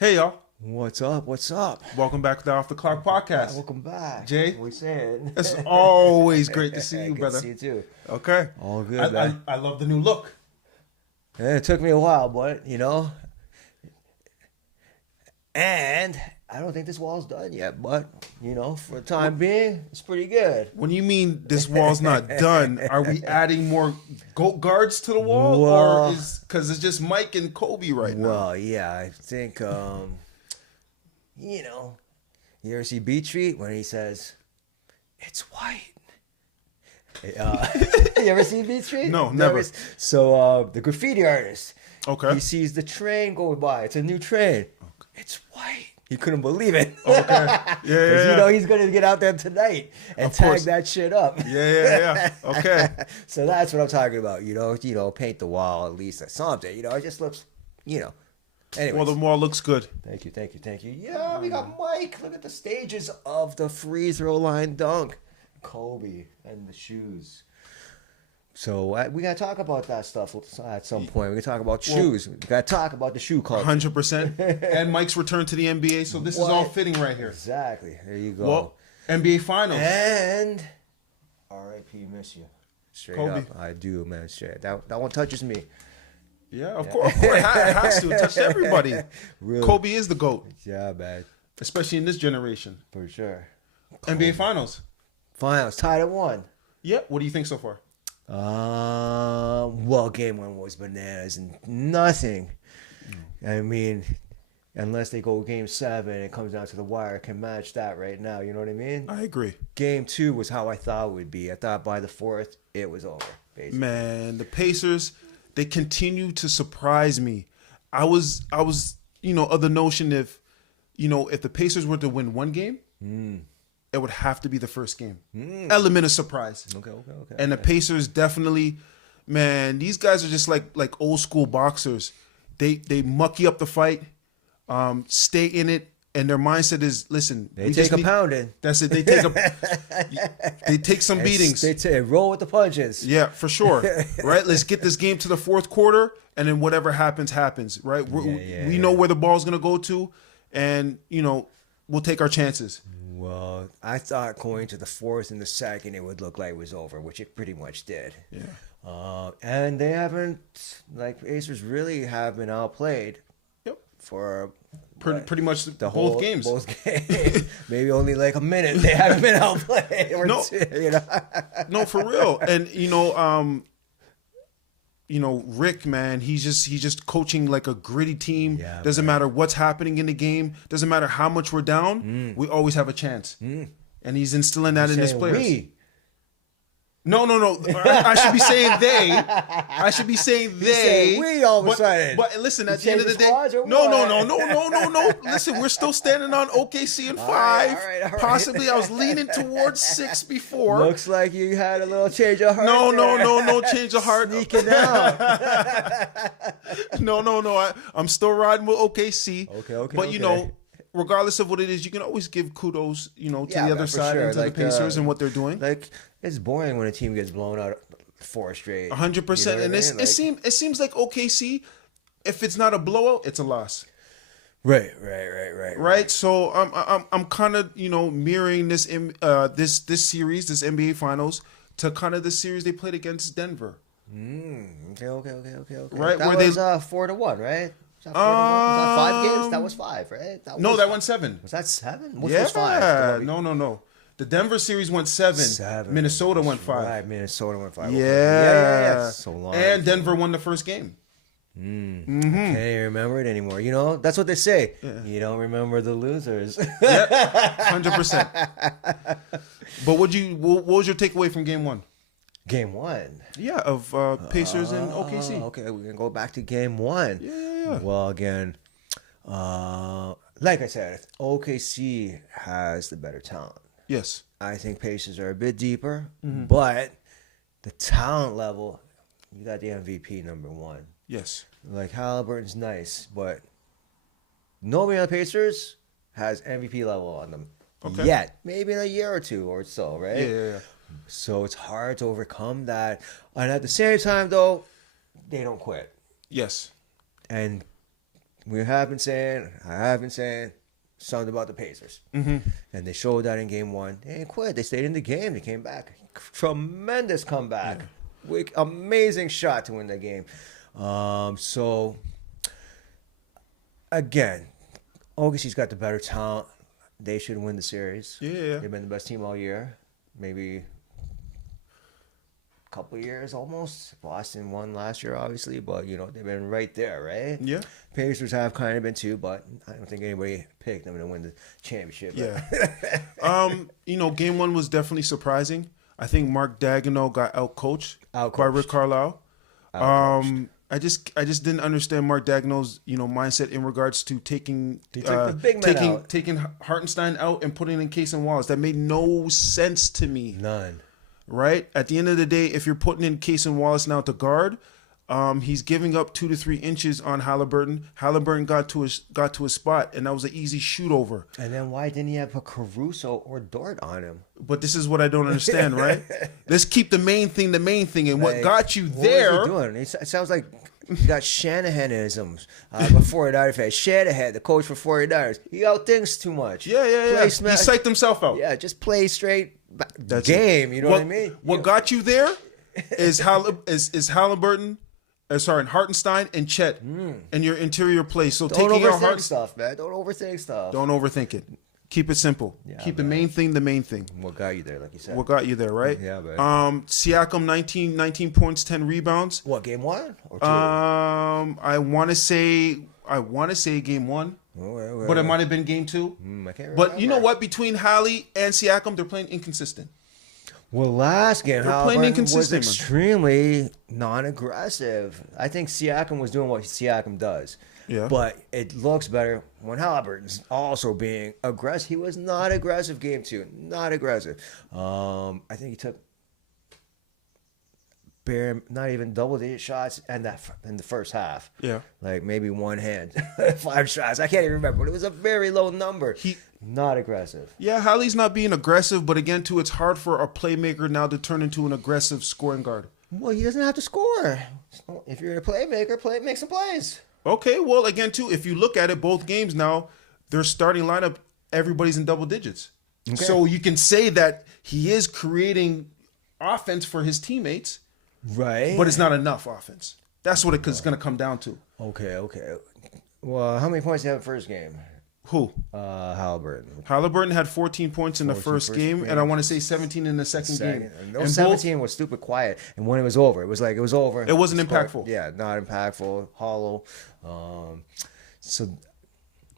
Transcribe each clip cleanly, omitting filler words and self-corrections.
Hey, y'all. What's up? What's up? Welcome back to the Off the Clock podcast. Welcome back. Jay? What we saying? It's always great to see you, Good brother. to see you too. Okay. All good, man. I love the new look. Yeah, it took me a while, but, and I don't think this wall's done yet, but, for the time being, it's pretty good. When you mean this wall's not done, are we adding more GOAT guards to the wall? Or is because it's just Mike and Kobe right now? Well, yeah, I think, you ever see Beat Street when he says, "It's white"? You ever seen Beat Street? No, never. So the graffiti artist, Okay. he sees the train going by. It's a new train. Okay. It's white. He couldn't believe it. Okay. Yeah, Because he's going to get out there tonight and Of tag course. that shit up. Yeah. Okay. So that's what I'm talking about. Paint the wall at least or something. It just looks, Anyways. Well, the wall looks good. Thank you. Yeah, we got Mike. Look at the stages of the free throw line dunk. Kobe and the shoes. So we got to talk about that stuff at some point. We got to talk about shoes. We got to talk about the shoe culture. 100%. And Mike's return to the NBA, so this is all fitting right here. Exactly. There you go. Well, NBA Finals. And R.I.P. miss you. Straight Kobe. up. I do, man. Straight. That one touches me. Yeah, of course. It has to. It touched everybody. Really? Kobe is the GOAT, Yeah, man. especially in this generation. For sure. NBA Finals. Finals. Tied at 1. Yeah. What do you think so far? Well, game 1 was bananas and nothing. I mean, unless they go game 7 and it comes down to the wire, can match that right now. You know what I mean? I agree. Game 2 was how I thought it would be. I thought by the 4th, it was over, basically. Man, the Pacers, they continue to surprise me. I was, of the notion if the Pacers were to win one game, it would have to be the first game. Element of surprise. Okay. And the Pacers definitely, man, these guys are just like old school boxers. They mucky up the fight, stay in it, and their mindset is, listen, They take a pounding. That's it. They take some beatings. They roll with the punches. Yeah, for sure. Right? Let's get this game to the fourth quarter, and then whatever happens, right? We know where the ball's going to go to, and, we'll take our chances. Well, I thought going to the 4th and the 2nd, it would look like it was over, which it pretty much did. Yeah. And they haven't, Pacers really have been outplayed. Yep. For Pretty much the both games. Both games. Maybe only like a minute they haven't been outplayed. No. No, for real. And Rick, man, he's just coaching like a gritty team. Yeah, doesn't matter what's happening in the game. Doesn't matter how much we're down. We always have a chance. And he's instilling that in his players. No. I should be saying they. I should be saying they. We all of a sudden. But listen, at the end of the day, no. no. Listen, we're still standing on OKC in 5. All right. Possibly, I was leaning towards 6 before. Looks like you had a little change of heart. No change of heart. Sneaking out. No. I'm still riding with OKC. Okay. But regardless of what it is, you can always give kudos, to the other side and to the Pacers and what they're doing. It's boring when a team gets blown out 4 straight. 100%. And it seems like OKC, if it's not a blowout, it's a loss. Right. Right. So I'm kind of mirroring this this series, this NBA Finals, to kind of the series they played against Denver. Okay. Right, that where was they 4-1, right? Was that 4-1? Was that 5 games? That was 5, right? That went 7. Was that 7? Which Yeah. was 5? No. The Denver series went 7. Minnesota went 5. Right, Minnesota went 5. Yeah. So long. And Denver won the first game. I can't even remember it anymore. That's what they say. Yeah. You don't remember the losers. Yep, 100%. But what was your takeaway from game 1? Game 1? Yeah, of Pacers and OKC. Okay, we're going to go back to game 1. Yeah. Well, again, like I said, OKC has the better talent. Yes. I think Pacers are a bit deeper, but the talent level, you got the MVP number 1. Yes. Like Halliburton's nice, but nobody on the Pacers has MVP level on them yet. Maybe in a year or 2 or so, right? Yeah. So it's hard to overcome that. And at the same time, though, they don't quit. Yes. And I have been saying something about the Pacers. Mm-hmm. And they showed that in game 1. They didn't quit. They stayed in the game. They came back. Tremendous comeback. Yeah. Amazing shot to win the game. So, again, OKC's got the better talent. They should win the series. Yeah. They've been the best team all year. Maybe a couple of years almost. Boston won last year, obviously, but, they've been right there, right? Yeah. Pacers have kind of been too, but I don't think anybody picked them to win the championship. Yeah. Game 1 was definitely surprising. I think Mark Daigneault got outcoached by Rick Carlisle. I just didn't understand Mark Daigneault's mindset in regards to taking Hartenstein out and putting in Case and Wallace. That made no sense to me. None. Right? At the end of the day, if you're putting in Case and Wallace now to guard, he's giving up 2 to 3 inches on Halliburton. Halliburton got to his spot, and that was an easy shoot over. And then why didn't he have a Caruso or Dort on him? But this is what I don't understand, right? Let's keep the main thing. And what got you there? What was he doing? It sounds like he got Shanahanisms before 49er fans. Shanahan, the coach for 49ers, he outthinks too much. Yeah. He psyched himself out. Yeah, just play straight game. You know what I mean? What got you there is Halliburton. Hartenstein and Chet and your interior play. So don't overthink stuff, man. Don't overthink stuff. Don't overthink it. Keep it simple. Yeah, Keep the main thing the main thing. What got you there, like you said? What got you there, right? Yeah, man. Siakam 19 points, 10 rebounds. What, game 1 or 2? I want to say game 1. But it might have been game 2. I can't remember. But you know what? Between Hali and Siakam, they're playing inconsistent. Well, last game, Halliburton was extremely non-aggressive. I think Siakam was doing what Siakam does. Yeah. But it looks better when Halliburton's also being aggressive. He was not aggressive game 2. Not aggressive. I think he took not even double-digit shots in the first half. Yeah. Like maybe one hand. 5 shots. I can't even remember. But it was a very low number. Not aggressive. Yeah, Halli's not being aggressive, but again, too, it's hard for a playmaker now to turn into an aggressive scoring guard. Well, he doesn't have to score. So if you're a playmaker, make some plays. Okay, well, again, too, if you look at it, both games now, their starting lineup, everybody's in double digits. Okay. So you can say that he is creating offense for his teammates. Right. But it's not enough offense. That's what it's going to come down to. Okay. Well, how many points did he have in the first game? Who? Halliburton. Halliburton had 14 points in the first game, and I want to say 17 in the second game. No, 17 was stupid quiet, and when it was over, it was over. It wasn't impactful. Yeah, not impactful, hollow.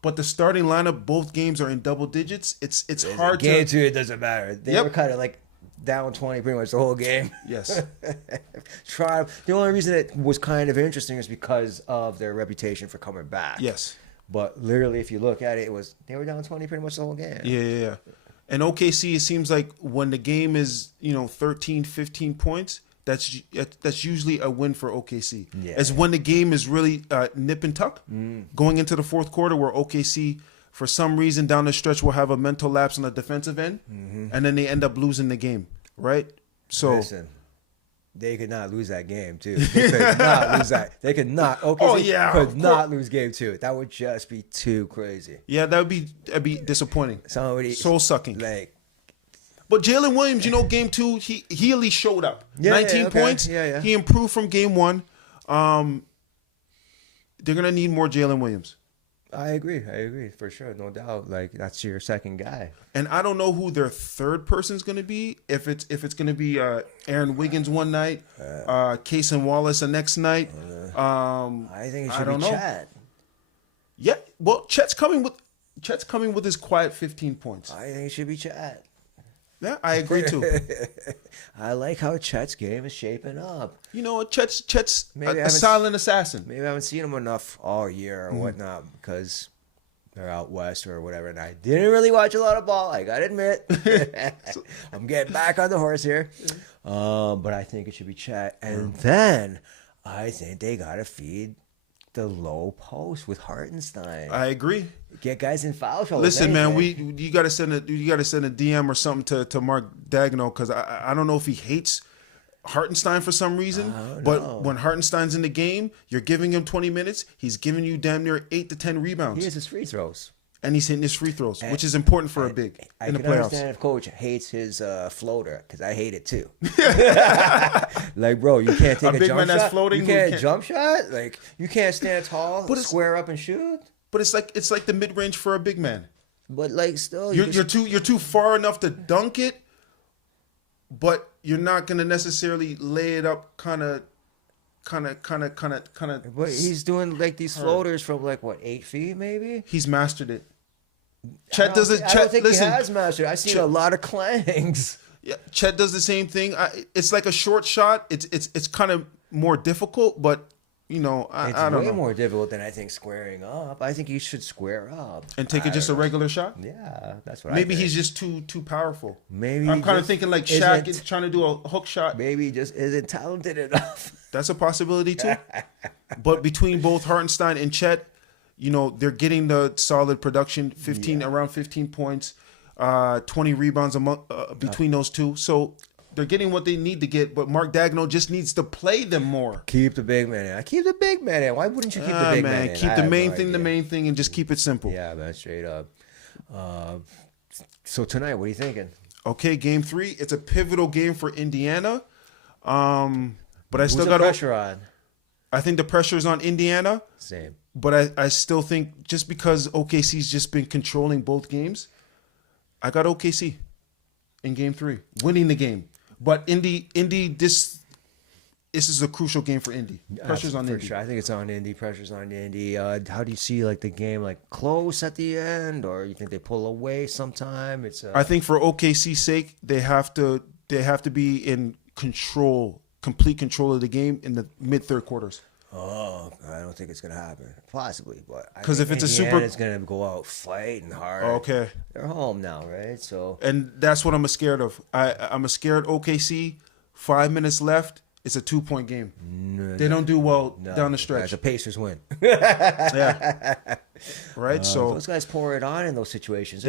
But the starting lineup, both games are in double digits. It's hard to. Game 2, it doesn't matter. They were kind of like down 20 pretty much the whole game. Yes. The only reason it was kind of interesting is because of their reputation for coming back. Yes. But literally, if you look at it, they were down 20 pretty much the whole game. Yeah. And OKC, it seems like when the game is 13, 15 points, that's usually a win for OKC. Yeah. As when the game is really nip and tuck, going into the fourth quarter, where OKC, for some reason down the stretch, will have a mental lapse on the defensive end, and then they end up losing the game, right? So listen, they could not lose that game too. They could not lose that. They could not. OKC could not lose game 2. That would just be too crazy. Yeah, that'd be disappointing. Soul sucking. But Jalen Williams, game 2, he at least showed up. 19 points. Yeah. He improved from game 1. They're gonna need more Jalen Williams. I agree for sure, no doubt. Like, that's your second guy. And I don't know who their third person's going to be. If it's going to be Aaron Wiggins one night, Case and Wallace the next night. I think it should be Chet. Yeah, well, Chet's coming with his quiet 15 points. I think it should be Chet. Yeah, I agree too. I like how Chet's game is shaping up. Chet's a silent assassin. Maybe I haven't seen him enough all year or whatnot because they're out west or whatever. And I didn't really watch a lot of ball, I gotta admit. I'm getting back on the horse here. But I think it should be Chet. And then I think they gotta feed the low post with Hartenstein. I agree. Get guys in foul trouble. Listen, man, you gotta send a DM or something to Mark Daigneault, because I don't know if he hates Hartenstein for some reason. But when Hartenstein's in the game, you're giving him 20 minutes. He's giving you damn near 8 to 10 rebounds. He has his free throws. And he's hitting his free throws, which is important for a big in the playoffs. I can understand if coach hates his floater, because I hate it too. Like, bro, you can't take a big jump man shot. that's floating, You can't jump shot. Like, you can't stand tall, square up and shoot. But it's like the mid range for a big man. But like, still, you're too far enough to dunk it, but you're not gonna necessarily lay it up kind of. But he's doing like these floaters from like what, 8 feet maybe. He's mastered it. Chet does it. I don't think he has mastered. I've seen a lot of clangs. Yeah, Chet does the same thing. It's like a short shot. It's kind of more difficult, but I don't know. It's way more difficult than I think squaring up. I think you should square up and take it just a regular shot. Yeah, that's what. Maybe he's just too powerful. Maybe I'm kind of thinking like Shaq is trying to do a hook shot. Maybe he just isn't talented enough. That's a possibility too. But between both Hartenstein and Chet, they're getting the solid production, around 15 points, 20 rebounds between those two. So they're getting what they need to get, but Mark Daigneault just needs to play them more. Keep the big man in. Keep the big man in. Why wouldn't you keep the big man in? Keep the main thing the main thing and just keep it simple. Yeah, man, straight up. So tonight, what are you thinking? Okay, game 3. It's a pivotal game for Indiana. But I still got pressure on. I think the pressure is on Indiana. Same. But I still think just because OKC's just been controlling both games, I got OKC in game 3, winning the game. But Indy, this is a crucial game for Indy. Pressure's on Indy. Sure. I think it's on Indy. Pressure's on Indy. How do you see like the game like close at the end, or you think they pull away sometime? I think for OKC's sake, they have to be in control. Complete control of the game in the mid-third quarters. Oh, I don't think it's gonna happen. Possibly, but because if it's it's gonna go out fighting hard. Okay, they're home now, right? So, and that's what I'm scared of. I'm scared OKC. 5 minutes left. It's a 2-point game. They don't do well down the stretch. The Pacers win. Yeah, right. So those guys pour it on in those situations.